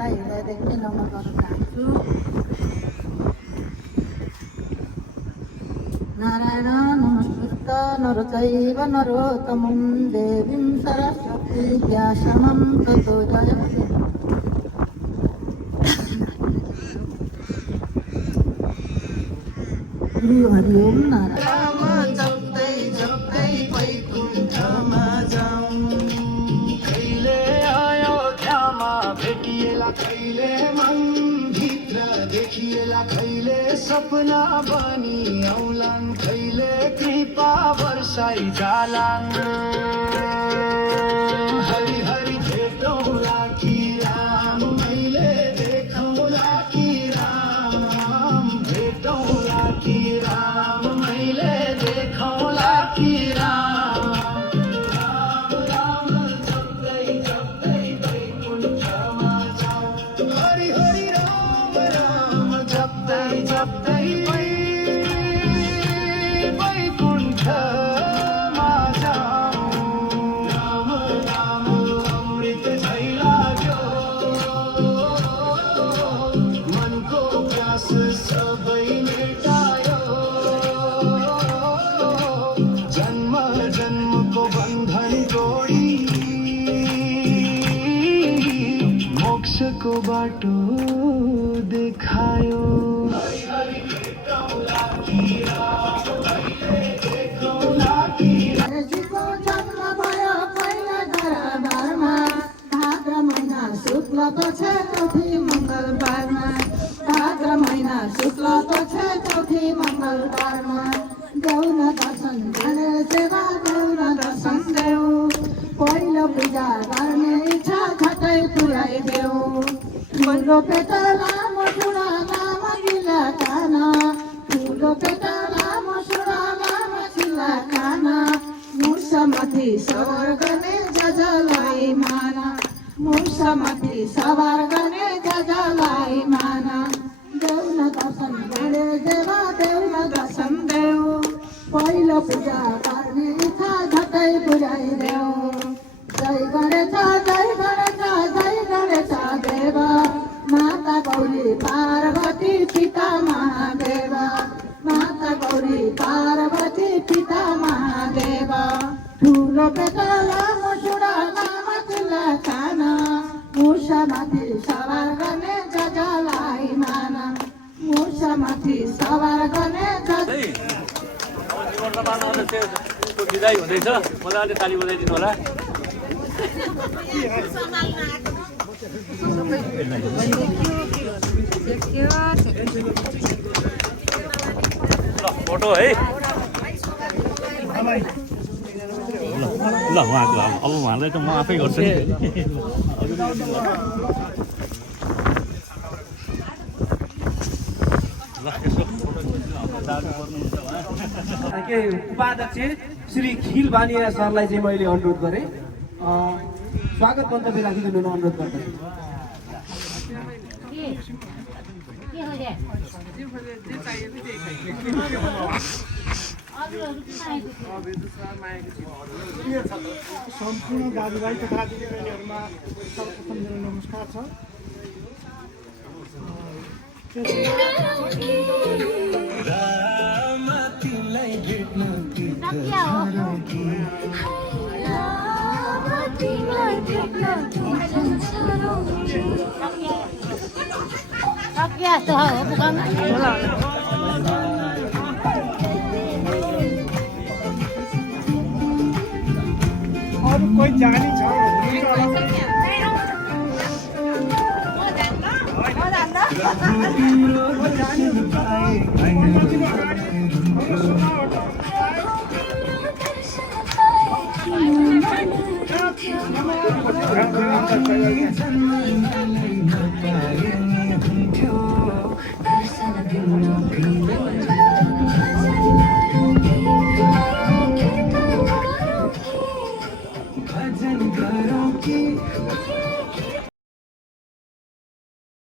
हिँड्दादेखि मिलाउन गर्न चाहन्छु। नारायण नमस्कृत नरचैव नरोत्तमं देवीं सरस्वती व्यासं ततो जयते। हरि ओम नारायण जप्दै जप्दै वैकुण्ठमा जाऊँ। कहिले अयोध्यामा भेटिएला कहिले मनभित्र देखिएला कहिले सपना बनी आउलान् कहिले कृपा वर्षाइ जालान्। हरि हरि भेटौँला कि राम मैले देखौँला कि राम भेटौँला कि राम मैले देखौँला कि राम। राम राम जप्दै जप्दै वैकुण्ठमा जाऊँ। हरि हरि राम राम जप्दै जप्दै वैकुण्ठमा जाऊँ। राम राम अमृत झै लाग्यो मनको प्यास सबै मेटायो। जन्म जन्मको बन्धन जोडी मोक्षको बाटो देखायो। गणेशजीको जन्म भयो पहिला दरबारमा भाद्र महिना शुक्ल पक्ष चौथी मङ्गलबारमा। भाद्र महिना शुक्ल पक्ष चौथी मङ्गलबारमा देऊ न दर्शन गणेश सेवा देऊ न दर्शन देऊ। पहिलो पूजा गर्ने इच्छा झट्टै पुर्याइदेऊ। ठुलो पेट लामो सुडा लामो गिला काना ठुलो पेट लामो सुडा लामो चिल्ला काना। मुर्सामाथि सवार गर्ने जजलाई माना मुर्सामाथि सवार गर्ने जजलाई माना। देऊ न दर्शन गणेश देवा देऊ न दर्शन देऊ। पहिलो पूजा गर्ने इच्छा झट्टै पुर्याइदेऊ। जय गणेश जय गणेश देवा माता गौरी पार्वती पिता महादेव। माता गौरी पार्वती पिता महादेव। ठुलो पेट लामो सुडा लामो चिल्ला खाना मुर्सामाथि सवार गर्ने जजलाई माना मुर्सामाथि सवार गर्ने विदाई हुँदैछ। मजाले ताली बजाइदिनु होला। फोटो है ल उहाँको अब उहाँलाई त म आफै गर्छु नि। उपाध्यक्ष श्री खिल बानिया सरलाई चाहिँ मैले अनुरोध गरेँ स्वागत मन्तव्य राखिदिनु अनुरोध गर्दछु। सम्पूर्ण दाजुभाइ तथा दिदीबहिनीहरूमा सर्वप्रथम मेरो नमस्कार छ। अरू कोही जानी छ Thank you.